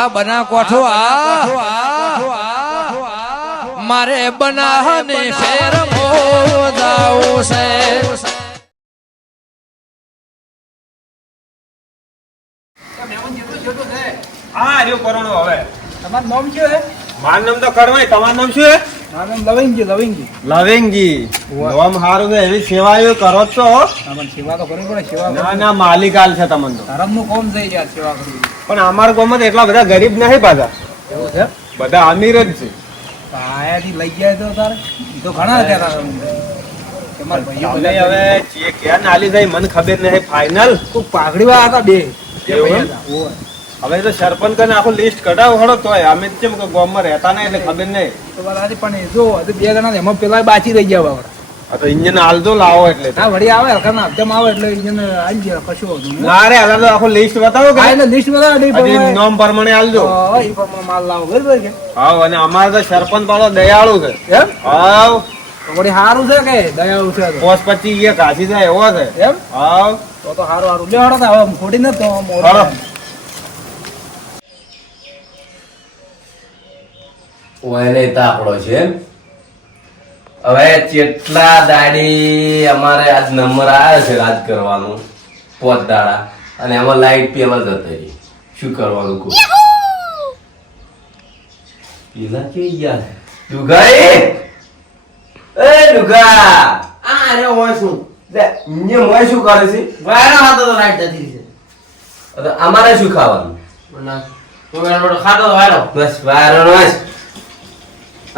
આ બના કોઠો મારે બનાહને શેર મોદાવું છે. હા રહ્યો પરણો હવે. તમારું નામ શું છે? મારું નામ તો કરવાય, તમારું નામ શું છે? મારું નામ લવિંગજી. લવિંગજી. નામ હારું ને એવી સેવાઓ કરો છો. તમને સેવા તો કરવી પડે. સેવા ના ના માલિકાલ છે તમને તો. ધર્મનું કોમ થઈ જાય સેવા કરવી. પણ અમારા ગામમાં તો એટલા બધા ગરીબ નહીં પાછા, એવું છે? બધા અમીર જ છે. આયાથી લઈ જાય તો તારે ઈ તો ઘણા હતા તમારા ભાઈઓ તમને હવે જે ક્યાં નાલી જાય મને ખબર નહીં. ફાઇનલ કોઈ પાઘડી વાળા હતા બે એવું એમ? હવે તો સરપંચ કરીને આખું લિસ્ટ કઢાવ હળો તોય અમે કેમ કે ગામમાં રહેતા નહીં એટલે ખબર નહીં. તો બરાબર પણ એ જો હજુ બે જણા એમાં પેલા બાચી રહી ગયા બાબા. આ તો ઇન્જિન હાલતો લાવો એટલે હા વળી આવે હલકા હપ્તામાં આવે એટલે એને આવી જાય કશું હોતું નહીં. ના રે હાલ તો આખું લિસ્ટ બતાવો કે હા એટલે લિસ્ટ બધા હજી નામ પ્રમાણે હાલજો. એ પ્રમાણે માલ લાવો બરાબર કે હા અને અમારે તો સરપંચ વાળો દયાળુ છે. એમ હાવ તો વળી સારું છે કે દયાળુ છે તો. પોસ પછી એ ઘાસી જાય એવો છે. એમ હાવ તો સારું સારું લે હળો તો હવે ખોટી નથી તો હળો. ઓયને તાપડો છે. હવે કેટલા દાડી અમારે આજ નંબર આવ્યો છે રાજ કરવાનું, 5 દાડા, અને એમાં લાઈટ પેલા જતી રહી. શું કરવાનું કહો? પેલા કે યાર ડુગાઈ, એ ડુગા આ રે હોય શું લે ને મોય શું કરે છે? વાયરો હાથો તો લાઈટ જતી છે. હવે અમારે શું ખાવાનું? તો વાયરો બડો ખાતો તો વાયરો બસ વાયરો નો જ.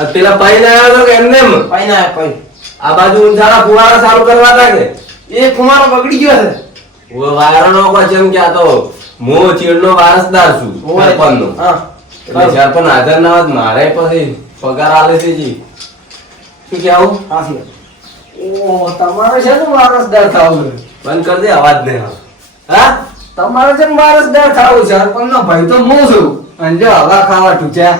આ પેલા પાઈ ના આવ્યો કે એમને એમ? પાઈ ના પાઈ આ બાજુ ઊંચાળા ફુવારા ચાલુ કરવા હતા કે એ કુમારો બગડી ગયો છે. ઓ વાયરો નો જેમ કે આ તો હું ચીડનો વારસદાર છું સરપંચનો. હા એટલે સરપંચ હાજર ના હોત મારે પછી પગાર આલે છે જી. શું કેવું? હાસી ઓ તમારે છે ને વારસદાર થાવું છે. બંધ કરી દે, અવાજ નહીં આવે. હા તમારે છે ને વારસદાર થાવું છે. પણ ના ભાઈ તો હું છું. અને જો હવા ખાવા ટૂચ્યા.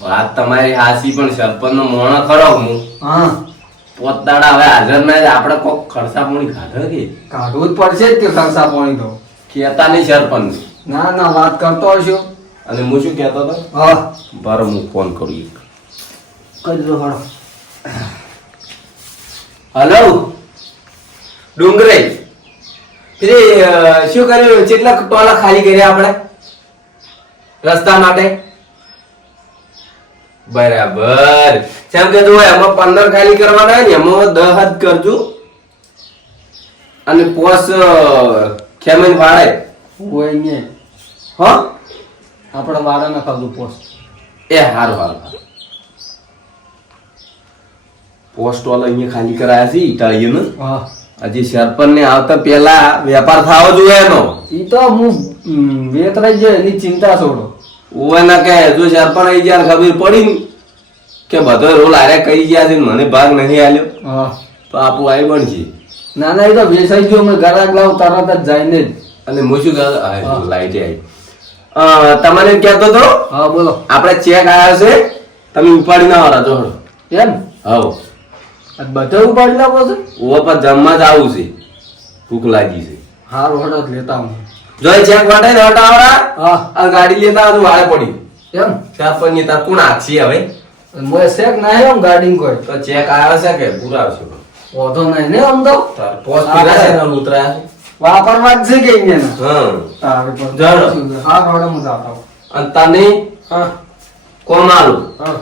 વાત તમારી હાસી, પણ સરપંચ નો મોણો ખરો હું. હા પોતદાડા હવે હાજર ના જ આપણે કોક ખર્ચા પાણી કાઢે કે કાઢવું જ પડશે જ કે ખર્ચા પાણી તો. કેતા નહીં સરપંચ. ના ના વાત કરતો હશો. અને હું શું કહેતો હતો? હા બરો હું ફોન કરું. કરી દો હળો. હલો ડુંગરે, શું કર્યું? કેટલા ટોલા ખાલી કર્યા આપણે રસ્તા માટે? બરાબર. જેમ કે એમાં 15 ખાલી કરવાના હોય ને, એમાં 10 જ કરજો. અને પોસ ખેમન વાળે હોય ને હા આપણે વાળાના ખાધું પોસ્ટ. એ હારું હારું હારું. પોસ્ટ વાળા અહીંયા ખાલી કરાયા છે ઇટાળીએ. હા હજી સરપંચ ને આવતા પેલા વેપાર થવો જોઈએ એનો. ઈ તો હું વેતરાઈ જાય એની ચિંતા છોડો. ઓવેના કે જો સરપંચ આવી ગયા ખબર પડી ને કે બધો રોલ આરે કરી ગયા છે ને મને ભાગ નહીં આલ્યો હા તો આપું આવી બનશે. ના ના એ તો વેસાઈ ગયો. અમે ગરાક લાવ તરત જ જઈને જ. અને હું શું કહેતો લાઈટ આવી તમને એમ કહેતો હતો હા બોલો. આપણે ચેક આવ્યો છે, તમે ઉપાડી ના વાળા જોડો. એમ હવ આ બધા ઉપાડી લાવો છો? ઓવા પર જમવા જ આવું છે, ભૂખ લાગી છે. હારું હડો જ લેતા હું. જો ચેક વાટે ને હટાવડા હા આ ગાડી લેતા હતું વાળે પડી. એમ સરપંચ ની તાર કોણ આખી હવે મોય શેક ના એમ ગાડી કોઈ તો ચેક આવ્યો છે કે પૂરા આવશે? વધો નહીં ને આમ તો તાર પોસ્ટ પીરા છે ને ઉતરાયા છે. વાપરવા જ છે કે અહીંયા હા તારે પણ જાણો. હા હડો હું જાતા હું. અને તને હા કોમ આલું હા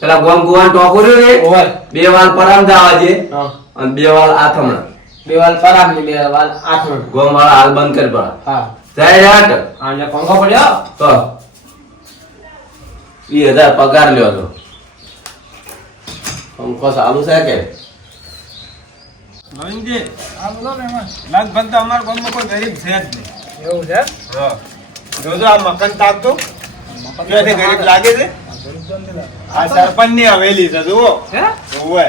પેલા ગોમ ગુવાન ટોકર્યું ને ઓય 2 વાલ પરામ જવા છે હા અને 2 વાલ આથમણા. 2 વાલ પરામ ની 2 વાલ આઠમણ. ગોમ વાળા હાલ બંધ કરી પડા હા જાય રાટ આને પંખો પડ્યો. તો 20,000 પગાર લ્યો તો પંખો ચાલુ છે કે નવીનજી, હા બોલો ને એમાં લગભગ તો અમારા ગામમાં કોઈ ગરીબ છે જ નહીં. એવું છે હા જોજો આ મકાન તાકતો ક્યાંથી ગરીબ લાગે છે. આ સરપંચ ની હવેલી છે જુઓ. હે ઓવે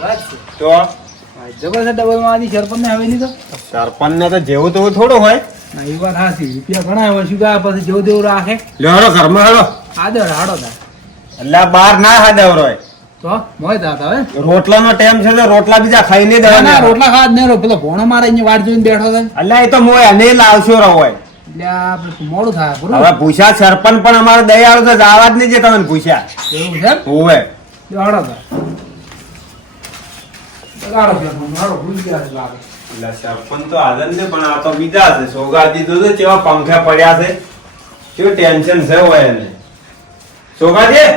વાત છે. તો જબરદસ્ત ડબલ માં આની સરપંચ ને હવેલી તો સરપંચ ને તો જેવું તેવું થોડું હોય. ના એ વાત હાસી. રૂપિયા ઘણા હોય શું ગયા પછી જેવું તેવું રાખે. લ્યો હાલો ઘરમાં હાલો. આદર હાડો તા એટલે આ બહાર ના હાદાવરો હોય. તો મોય દાતા હવે રોટલાનો ટાઈમ છે તો રોટલા બીજા ખાઈને ના દેવાના. રોટલા ખાવા જ નહીં પેલો ભોણો મારે અહીંયા વાટ જોઈને બેઠો છે. એટલે એ તો મોય અને લાવશો રહો હોય. એટલે આ બધું મોડું થાય હવે બરોબર પૂછ્યા સરપંચ પણ અમારે દયાળુ છે જવા જ નહીં જે તમે પૂછ્યા એવું છે હોવે હાડો તો હાડો છે હાડો ભૂલ ગયા છે લાગે એટલે સરપંચ તો હાજર ને પણ આ તો બીજા છે સોગા દીધું છે કેવા પંખા પડ્યા છે કેવું ટેન્શન છે હોય એને સોગાજી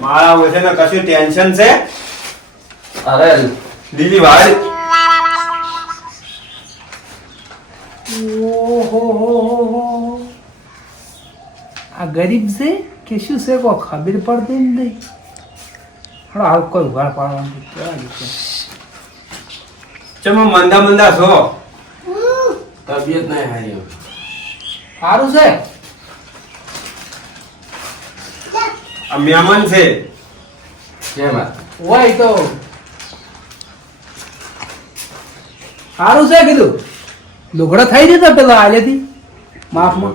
મારા ઓછે ને કશું ટેન્શન છે અરે લીલી વાળી ઓહો આ ગરીબ છે કે શું છે કોઈ ખબર પડતી નહીં હાડો હાલ કોઈ ઉઘાડ પાડવાનું કેવા રીતે ચમ મંદા મંદા છો તબિયત નહીં હારી હવે. સારું છે આ મહેમાન છે કેમ આ? હોય તો સારું છે કીધું લુગડા થઈ જતા પેલા આલેથી માફમાં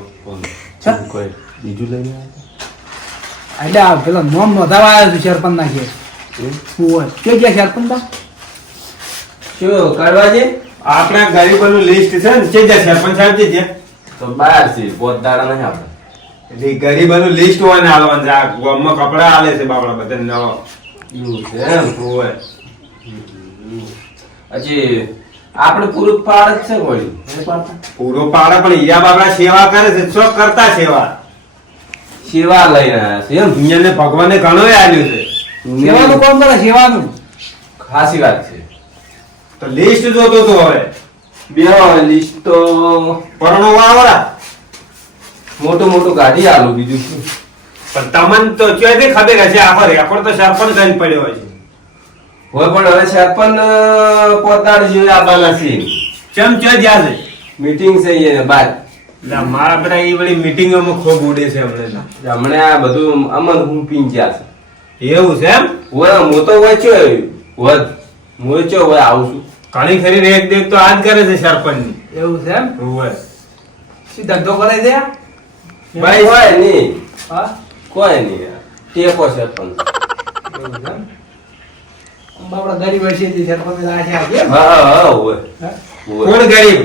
ચમ કોઈ બીજું લઈને આવ્યા? એટલે આ પેલા નોમ નોંધાવા આવ્યો છું સરપંચ ના ઘેર હોય કે ગયા સરપંચ ના શું કરવા છે? આપણા ગરીબોનું લિસ્ટ છે ને છે જ્યાં સરપંચ સાહેબ છે જ્યાં તો બહાર છે પોત દાડા નહીં આપણે એટલે ગરીબોનું લિસ્ટ હોય ને હાલવાનું છે આ ગામમાં કપડા હાલે છે બાપડા બધા નવા એવું છે એમ હોય હજી આપણે પૂરું પાડ જ છે વળી નહીં પાડતા? પૂરો પાડે પણ ઈયા બાપડા સેવા કરે છે શું કરતા સેવા સેવા લઈને આવ્યા છે એમ દુનિયાને ભગવાને ઘણો આલ્યું છે સેવાનું કોણ કરે સેવાનું ખાસી વાત છે તો લિસ્ટ જોતો તો હવે બે લિસ્ટ તો પરણો વાળા મોટું મોટું કાઢી આલું બીજું શું પણ તમને તો ચોથી ખબર હશે આખો રેકોર્ડ તો સરપંચ કરીને પડ્યો હોય છે હોય પણ હવે સરપંચ પોતાડ જેવી આવવાના છે ચમ ચો જ્યાં છે મીટિંગ છે એને બાદ એટલે મારા બધા એ વળી મીટિંગોમાં ખૂબ ઉડે છે હમણાં હમણે આ બધું અમન હું પીન ગયા છે એવું છે એમ હોય હું તો વચ્યો વધ હું વચ્યો હોય આવું છું ઘણી ખરી રેખ દેખ તો આજ કરે છે સરપંચ ની એવું છે એમ હોય શું ધંધો કરે છે ભાઈ હોય નહીં હા કોઈ નહીં ટેકો સરપંચ એવું છે એમ બાપડા ગરીબ હશે જે સરપંચ લાગે આજે હા હા હોય હોય કોણ ગરીબ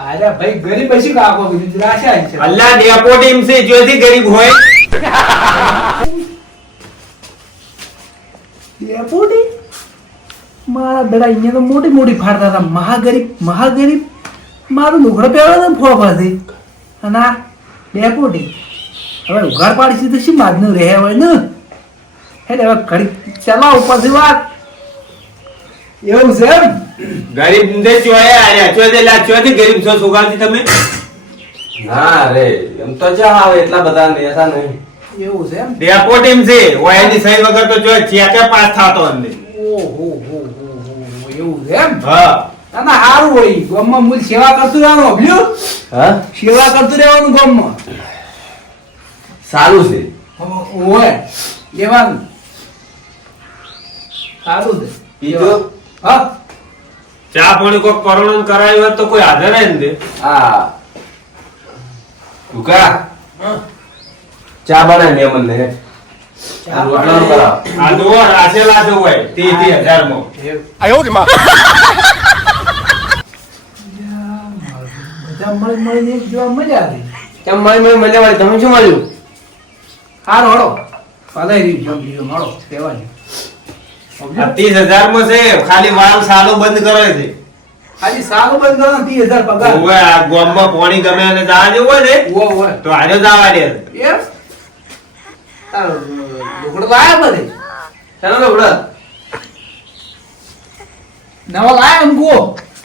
અરે ભાઈ ગરીબ હશે કે આખો બીજું રાશા છે અલ્લાહ ડેપોટીમ છે જોથી ગરીબ હોય ડેપોટી મારા બેડા અહીંયા તો મોટી મોટી ફાડતા હતા મહાગરીબ મારું લુગડો પહેરવા તો ફોફાથી અને આ ડેપોટી હવે ઉઘાડ પાડીશું તો શું માદનું રહે હોય ને એટલે હવે ઘડી ચલાવ ઉપરથી વાત એવું છે એમ ગરીબ ને ચોયા આયા ચોથી લાખ ચોથી ગરીબ છો સુગાજી તમે ના રે એમ તો જા આવે એટલા બધા નેસા નહીં એવું છે એમ ડેપોટીમ છે ઓયાની સહી વગર તો જો ચેકે પાસ થાતો અંદર ઓહો એવું છે એમ હા અને સારું હોય ગામમાં મૂળ સેવા કરતું રહેવાનું અભ્યું હા સેવા કરતું રહેવાનું ગામમાં સારું છે હોય લેવાનું સારું છે બીજું હા ચા પાણી કોઈ કરોડો કરાયું હોત તો કોઈ હાજર જ ને આ ટુકા ચા બનાય મેમન ને રોટલાનું કરાવ આ દો રાસેલા જો હોય 30,000 માં બધા મળીને એક જોવા મજા આવી કેમ મળી મજા વાળી તમે શું મળ્યું હારો હળો પધાઈ રહ્યું જમ હળો સેવાની આ 30,000 માં છે ખાલી વાલ સાલો બંધ કરે છે ખાલી સારું બંધ કરો 30,000 પગાર ઓવે આ ગામમાં પાણી ગમે અને જવા જેવું હોય ને હોય તો આજે જવા દે એમ તારો લુગડો લાયા બધે ચાલો લુગડા નવા લાયા એમ ગો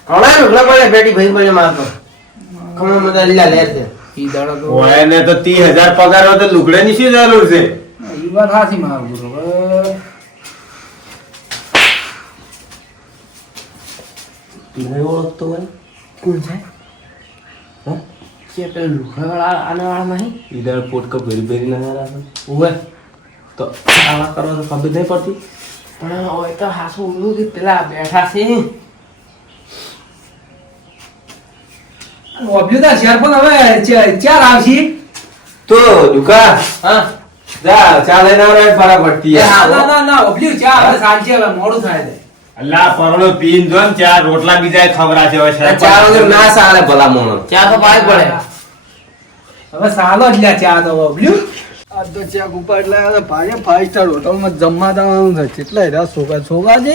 કળા લુગડા પડે બેટી ભાઈ પડે મારતો ખમણ મજા લીલા લેર છે ઈ દાડો તો ઓય ને તો 30,000 પગાર હોય તો લુગડાની શું જરૂર છે ઈ વાત હાચી મારું બરોબર નહીં ઓળખતો હોય કોણ છે હા કે પેલું લુગડા આના વાળા નહીં ઈધર પોટ કપ ભરી ભરી ના રાખે ઓવે તો આવા કરવા તો ખબર નહીં પડતી પણ હવે તો હાસુ ઉડું કે પેલા બેઠા છે ઓબ્યુદા શેર પણ હવે ચાર આવશે તો દુકા હા જા ચા લઈને આવે ફટાફટ એ હા. ના ઓબ્યુ ચા હવે સાંજે હવે મોડું થાય છે અલ્લા પરણો પીન જો ને ચાર રોટલા બીજા ખવરાશે હવે સાહેબ. ચા વગર ના ચાલે ભલા મોણો. ચા તો પાય પડે હવે સાલો જ લ્યા ચા તો બબલ્યુ. આ તો ચેક ઉપર એટલે ભાઈ 5 સ્ટાર હોટલમાં જમવા જવાનું છે કેટલા રહ્યા છોકરા છે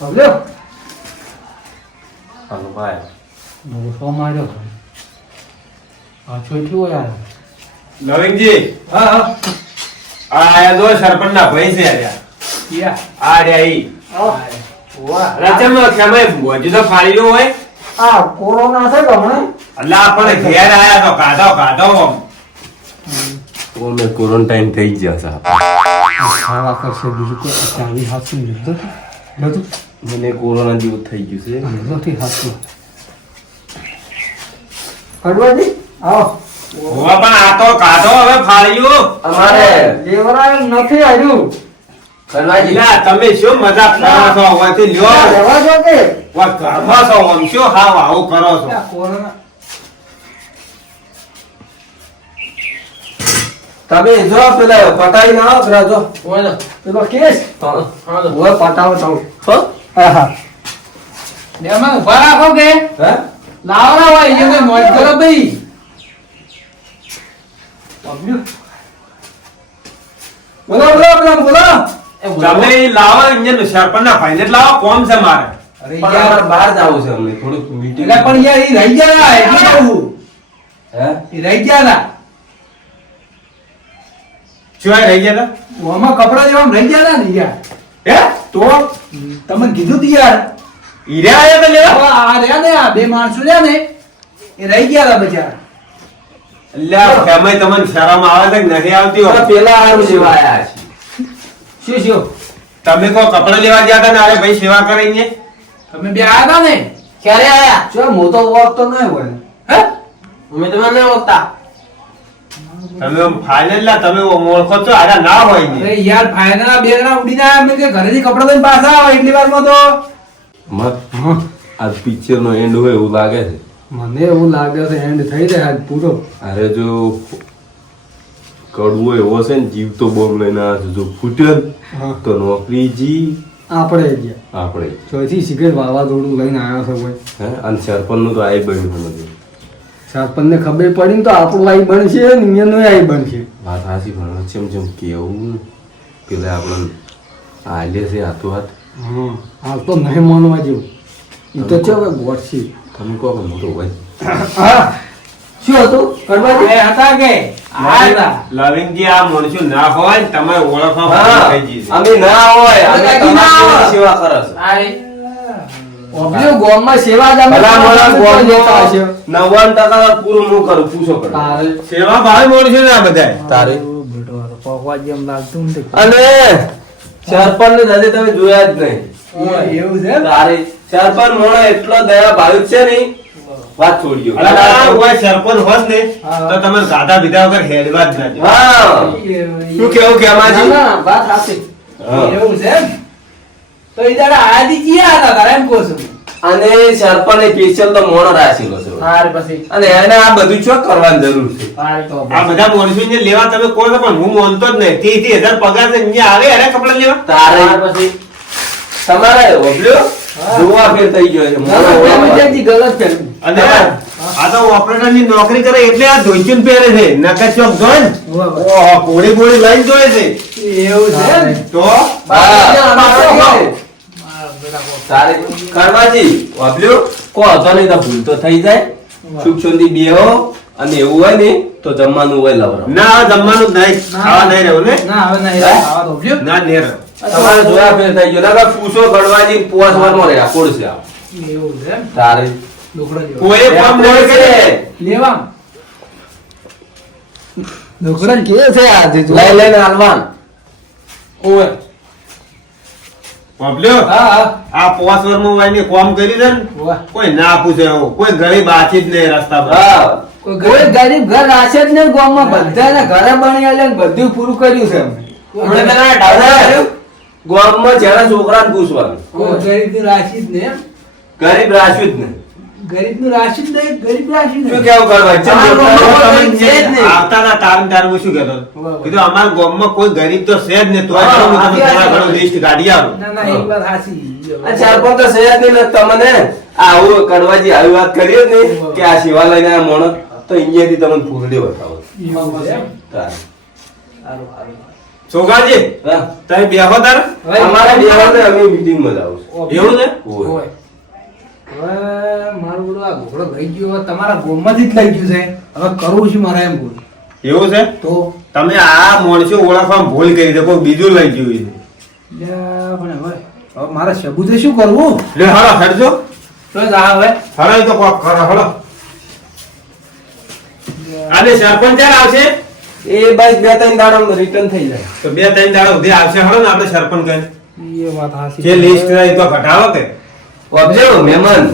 બબલ્યુ હાલો ભાઈ. મોટો માર્યો આ છોટ્યું યાર. નવીનજી હા હા આ આયા જો સરપંચના ભાઈ છે આયા. યા આ રહ્યા ઈ. વાહ રચમ તમે ભોજી તો ફાડ્યું હોય આ કોરોના છે કે હમણાં અલ્લા આપણે ઘેર આયા તો કાઢો ઓ મેં ક્વોરન્ટાઇન થઈ ગયા સાહેબ. ખાવા કરશે બીજું કોઈ ચાવી હાથું લીધું બધું મને કોરોના જેવું થઈ ગયું છે. નથી હાથું કડવાજી આવો હોવા પણ આ તો કાઢો હવે ફાડ્યું. અમારે દેવરાય નથી આવ્યું કડવાજી અલ્લા તમે શું મજાક કરો છો હોવાથી લ્યો રહેવા દો કે વા ઘરમાં છો આમ શું હાવ આવું કરો છો આ કોરોના તમે જો પેલા પટાઈ ના આવો પેલા જો. પેલો કેસ હા. ઓય પટાવો તો હો? આહા બેમાં ઉભા રાખો કે હે? લાવરા હોય એને મોજ કરો ભાઈ. બબલ્યુ બોલો તમે ઈ લાવો અહીંયા સરપંચના ભાઈને જ લાવો કોમ છે મારે અરે પણ યાર અમારે બહાર જાવું છે અમને થોડુંક meeting. એટલે પણ યાર ઈ રહી ગયા એટલે કહું હે? ઈ રહી ગયા હતા શું આ રહી ગયા ઓમાં કપડા જેવા રહી ગયા હતા ને યાર. હે તો તમને કીધું તું યાર હીરે આયા તો લેવા હવે આ રહ્યા ને આ બે માણસો રહ્યા ને એ રહી ગયા હતા બચારા. અલ્યા તમે તમને શરમ આવે છે કે નથી આવતી પણ હોય? પેલા હારું જેવા આયા છે. શું તમે કો કપડા લેવા ગયા હતા ને અરે ભાઈ સેવા કરીને તમે બે આયા હતા ને ક્યારે આયા જો મોટો વોક તો નહીં હોય હે અમે તમને નહીં ઓળખતા તમે ફાઇનલ લા તમે ઓળખો છો આડા ના હોય ને અરે યાર ફાઈનલ બે જણા ઉડીને આયા મેં કે ઘરેથી કપડા લઈને પાછા આવો એટલી વારમાં તો આ પિક્ચર નો એન્ડ હોય એવું લાગે છે. મને એવું લાગે છે એન્ડ થઈ જાય આજ પૂરો અરે જો કડવો એવો છે ને જીવતો બોમ્બ લઈને આવે છે. જો ફૂટ્યો ને હા. તો નોકરી જી આપણે ગયા આપણે. ચોથી સિગરેટ વાવાઝોડું લઈને આવ્યો છે કોઈ હે? અને સરપંચ નું તો આઈ બન્યું નથી. સરપંચને ખબર પડી ને તો આપણું આઈ બનશે ને એનું આઈ બનશે વાત હાચી પણ ચમ કેવું પેલા આપણે આલે છે હાથો હાથ. હા હાલ તો નહીં માનવા જેવું એ તો છે હવે ગોઠસી તમે કહો કે મોટો ભાઈ હા શું હતું કરવાજી એ હતા કે આ હતા લવિંગજી આ મોણસું ના હોય ને તમે ઓળખવા હા, થઈ જઈ છે. અમે ના હોય અમે કાકી ના તમારી હોય. સેવા કરે છે. આઈ ઓબલ્યો ગોમમાં સેવા જ અમે ભલા મોણા કરતા લેતા હશે. 99% પૂરું હું કરું પૂછો કરો. તારે સેવા ભાવે મોણસું ને આ બધાય તારે બેટો આ તો પકવા જેમ લાગતું ને અને સરપંચ ને દાદા તમે જોયા જ નહીં. એવું છે એમ? તારે સરપંચ મોણો એટલો દયા ભાવિક છે ને વાત છોડ્યો. અલા આ કોઈ સરપંચ હોત ને તો તમે ગાધા બીધા વગર હેડવા જ ના જાઓ. હા શું કેવું કે ના, અમાજી? ના, વાત સાચી હા. એવું છે એમ? તો ઈ દાડા આયાથી ક્યાં હતા તારે એમ કહું છું. અને સરપંચ સ્પેશિયલ તો મોણો રાખેલો છે. હારે પછી અને એને આ બધું શું કરવાની જરૂર છે? હારે તો આ બધા મોણસું ને લેવા તમે કહો છો પણ હું માનતો જ નહીં 30,000 પગાર છે અહીંયા આવે અરે કપડા લેવા તારે પછી તમારે ઓબલ્યો જોવા ફેર થઈ ગયો છે. મોણો ગલત ઓળખવા. ફેમિલી, ગલત ફેમિલી. અને આ તો ઓપરેટર ની નોકરી કરે એટલે આ ધોઈચું પહેરે છે નકર ચોક જોઈ ને ઓહો કોળી બોળી લઈને જોયે છે એવું છે એમ? તો હા. મારા તારે કરવાજી ઓબલ્યો કો હતો નહીં તો ભૂલ તો થઈ જાય. સુખ શાંતિ બેહો અને એવું હોય ને તો જમવાનું હોય લવરો. ના આ જમવાનું જ નહીં ખાવા નહીં રહ્યું ને ના હવે નહીં હે? આવા તો ભલ્યું. ના નેર તમારે જોયા ફેર થઈ ગયો નકર પૂછો ગણવાજી પોસ વારમાં રહ્યા કોડ છે આ. એવું છે એમ? તારે ઢોકળા જેવો. કોઈ કામ નહીં કરે લેવા ઢોકળા કે છે આજે તો? લઈ લઈને હાલવાન. ઓય પબ્લ્યો હા હા આ પોસ વરમાં વાઈને કોમ કરી દે ને ઓય. કોઈ ના પૂછે એવું કોઈ ગરીબ આછી જ નહીં રસ્તા પર હા કોઈ કોઈ ગરીબ ગરીબ ઘર રાશે જ નહીં ગામમાં બધાને ઘરે બની આલે ને બધું પૂરું કર્યું છે અમે. હમણાં પેલા ડાઉન ગામમાં જેના છોકરાને પૂછવાનું કોઈ ગરીબની રાશિ જ ને એમ? ગરીબ રાખ્યું જ ને ગરીબનું રાશિ જ નહીં, ગરીબ રાશિ નહીં. શું કેવું કરવા અમારા ગામમાં ચમ કોઈ ગરીબ છે જ નહીં. આવતા ના તાર હું શું કહેતો હતો? બરાબર. કીધું અમારા ગામમાં કોઈ ગરીબ તો છે જ નહીં. તોય હા, હું તમને સાચી થોડા વાત ઘણું છે. લિસ્ટ કાઢી આલું. ના ના એક વાત સાચી. આ ચાર પાંચ તો છે જ નહીં ને તમને આવું કડવાજી આવી વાત કરી જ નહીં કે આ શિવાલયના આ માણસ તો અહીંયાથી તમને ફૂલડી બતાવો એવું છે એમ? તાર. સારું, સારું. છોકરાજી હા. તમે બેહો તાર. અમારે બે વાર અમે મીટિંગમાં જાવ એવું છે? હોય. હવે મારું બધું આ ઘોડો લઈ ગયો હવે તમારા ગોમમાંથી જ લઈ ગયું છે. હવે કરવું છે મારે એમ બોલ. એવું છે? તો તમે આ માણસો ઓળખવામાં ભૂલ કરી છે. કોઈ બીજું લઈ ગયું છે. લ્યા, પણ હવે મારે સબૂતે શું કરવું? લે હળો હટજો. તો જા હવે. હળો એ તો કોક કરો હળો. આને સરપંચ ક્યારે આવશે? એ બાઈક બે ત્રણ દાડા રિટર્ન થઈ જાય તો 2-3 દાડા સુધી આવશે હળો ને આપણે સરપંચ કહે. એ વાત હાચી. જે લિસ્ટ રહી તો ઘટાડો કે. ઓબ્જો મહેમાન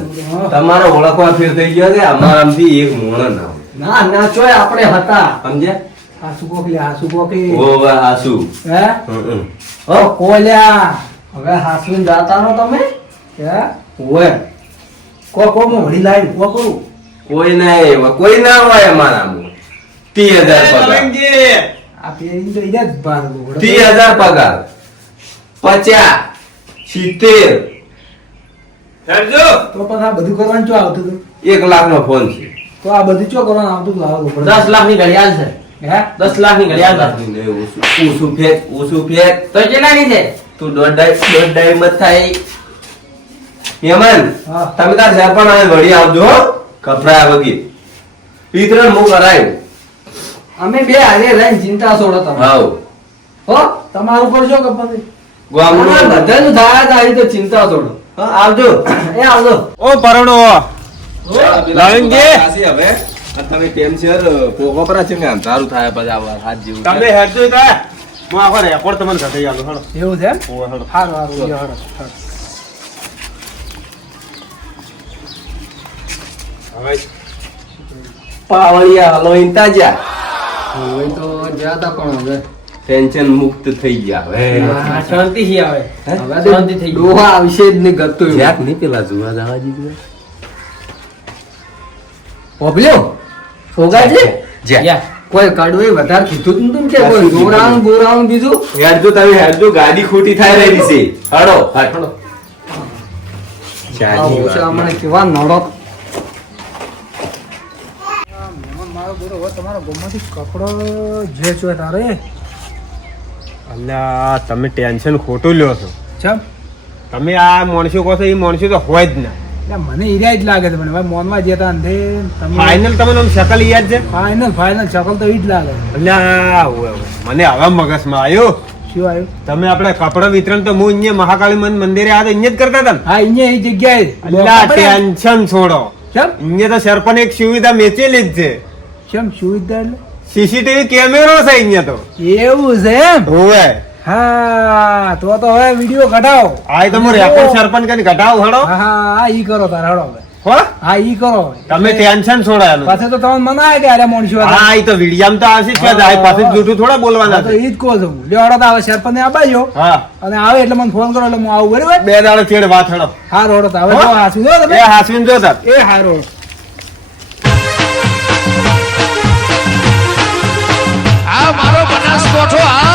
તમારો ઓળખવા ફેર થઈ ગયો છે અમારામાંથી એક મોણ ના હોય. ના ના ચોય આપણે હતા. સમજ્યા હાસુ કોક લે, હાસુ કોક એ. ઓ વાહ આસુ હે? ઓ કોલ્યા હવે હાસવીને જાતા નો તમે હે? ઓય કોક કોક હું વળી લાવી કોક કરું. કોઈ ના હોય અમારામાં 30,000 પગાર નવીનજી, આ પેરીને તો ઈજા જ ભાર ઘોડો. 30,000 પગાર 50 70 હટજો. તો પણ આ બધું કરવાનું ચો આવતું હતું? 1 લાખ નો ફોન છે તો આ બધું ચો કરવાનું આવતું હતું? આવો ઘોડો. 10 લાખની ઘડિયાળ છે. હે? 10 લાખની ઘડિયાળ છે. ઓછું ફેક તો કેટલાની છે? તું દોઢ મત થાય હેમન હા. તમે તાર સરપંચ આવે વળી આવજો હો કપડા વગી વિતરણ હું કરાયું અમે બે હારે રહીને ચિંતા છોડો તમે હાઉ હો તમારું પર છો કે પછી? ગામનું બધાનું થાય તારી તો ચિંતા છોડો હા, આવજો એ આવજો ઓ પરણો લાલનજી. હવે તમે કેમ છે પોગોપરા છે કે અંધારું થાય પછી આવા હાથ જેવું તમે હેડજો તા હું આખો રેકોર્ડ તમને થતી આલો હળો. એવું છે એમ? ઓય હળો. હારું, હારું, લ્યો, હારું, હારું. હવે પાવળિયા હલોઈન તાજા હવે તો જ્યાં પણ હવે ટેન્શન મુક્ત થઈ ગયા હવે હા, શાંતિથી આવે. હવે શાંતિ થઈ ગઈ. ડોહા આવશે જ નહીં ગતું જ્યાક નહીં પેલા જોવા જવા દીધું ઓબલ્યો છોગાજી જ્યાં કોઈ કડવે વધારે કીધું જ નતું કે કોઈ ગોરાણું બોરાણું બીજું હેડજો તમે હેડજો ગાડી ખોટી થાય રહી છે હડો હડો આ ઓછા મને કેવા નડો મહેમાન મારો બોલો હવે તમારા ગામમાંથી કપડો જે છો તારે અલ્યા તમે ટેન્શન ખોટું લ્યો છો. ચમ તમે આ માણસો કહો છો એ માણસો તો હોય જ ના. એટલે મને ઈર્યા જ લાગે છે મને હવે મોનમાં જતા અંધે તમે ફાઇનલ તમને આમ શકલ યાદ છે? ફાઇનલ શકલ તો ઈ જ લાગે. અલ્યા ઓય ઓય. મને હવે મગજમાં આવ્યું. શું આવ્યું? તમે આપણે કપડા વિતરણ તો હું અહીંયા મહાકાળી મંદિરે આ તો અહીંયા જ કરતા હતા ને. હા અહીંયા એ જગ્યાએ અલ્યા ટેન્શન છોડો. ચમ અહીંયા તો સરપંચ એક સુવિધા મેચેલી જ છે. ચમ સુવિધા એટલે સીસીટીવી કેમેરો છે અહીંયા તો. એવું છે એમ? હોવે. હા તો હવે વિડીયો કઢાવો. આ તો હું રેકોર્ડ સરપંચ કરીને ઘટાવ હળો. હા હા ઈ કરો તારે હળો હવે. હો હા ઈ કરો હવે. તમે ટેન્શન છોડાયેલું. પાછળ તો તમે મનાય કે અરે મોણશું હતા. હા એ તો વિડીયામાં તો આવશે જ કે આ પાછું જૂઠું થોડા બોલવાના હા, તો છે. ઈ જ કહું છું લ્યો હળો તો આવે સરપંચને આબાજો હા અને આવે એટલે મને ફોન કરો એટલે હું આવું બરાબર. 2 દાડો ચેડ વાત હળો. હારો હળો તો હવે હો? જો હાસુ જો તમે એ હાસવીને જોતા. એ હારો આ મારો બનાસકોઠો આ